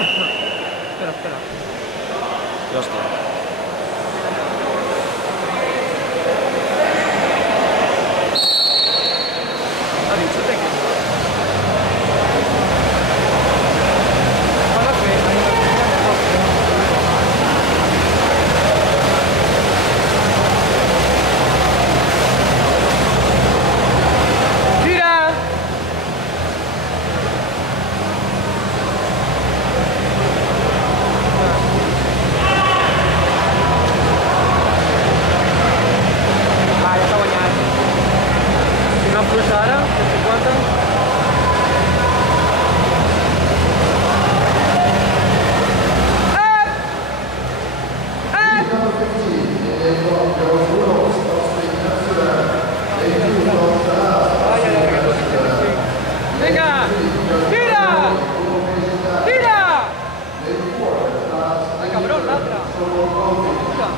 Espera, espera. Hostia. Ha dicho que... Guarda que hay una línea de coste. ¡Gira! Ah, ja està guanyat. Si no expulsa ara, 50. Venga, tira, tira. Ay, cabrón, ladra. Puta.